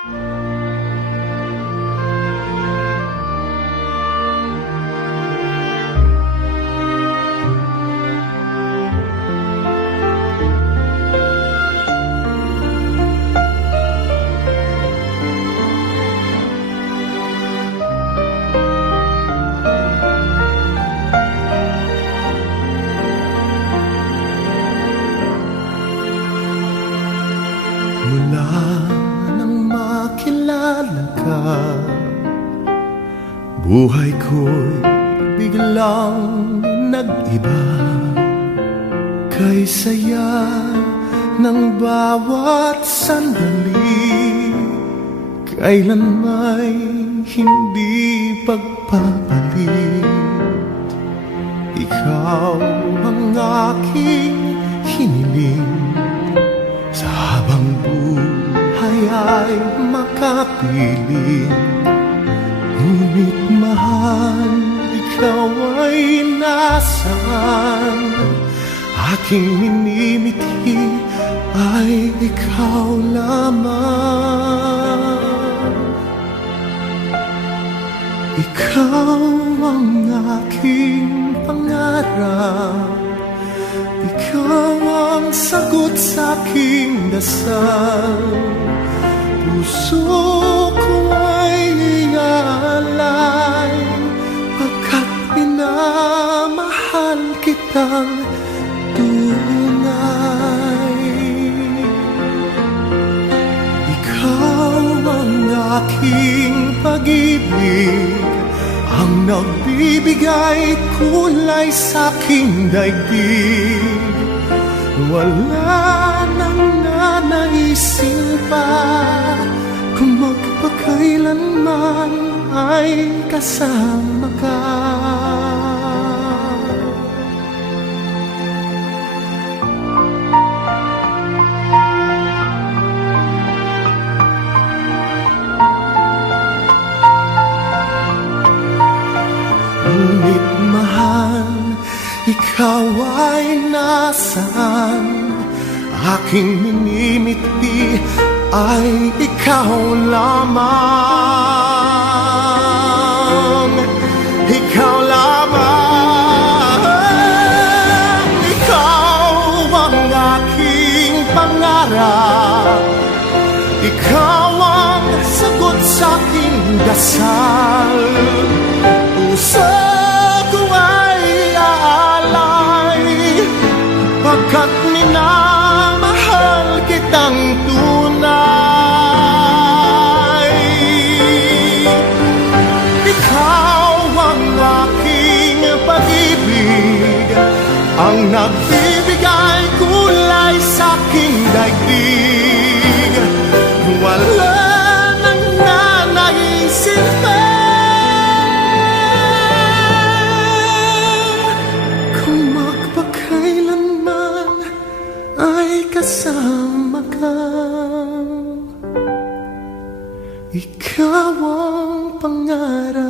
Mula nang makilala ka, buhay ko'y biglang nag-iba. Kay saya ng bawat sandali, kailan may hindi pagpapalit. Ikaw ang aking hiniling, sa habang buhay ay makapiling. Ngunit mahal, ikaw ay nasaan? Aking minimithi ay ikaw lamang. Ikaw ang aking pangarap, ikaw ang sagot sa aking dasal. Puso ko ay iaalay, pagkat minamahal kitang tunay. Ikaw ang aking pag-ibig, ang nagbibigay kulay sa aking daigdig. Wala nang nanaisin pa kung magpakailanman ay kasama ka. Ngunit mahal, ikaw ay nasaan? Aking minimithi ay ikaw lamang. Ikaw lamang. Ikaw ang aking pangarap, ikaw ang sagot sa aking dasal. Puso ko ay aalay, pagkat minamahal kitang tunay. Ikaw ang aking pag-ibig, ang nagbibigay kulay sa aking daigdig. Wala nang nanaisin pa kasama ka. Ikaw ang pangarap.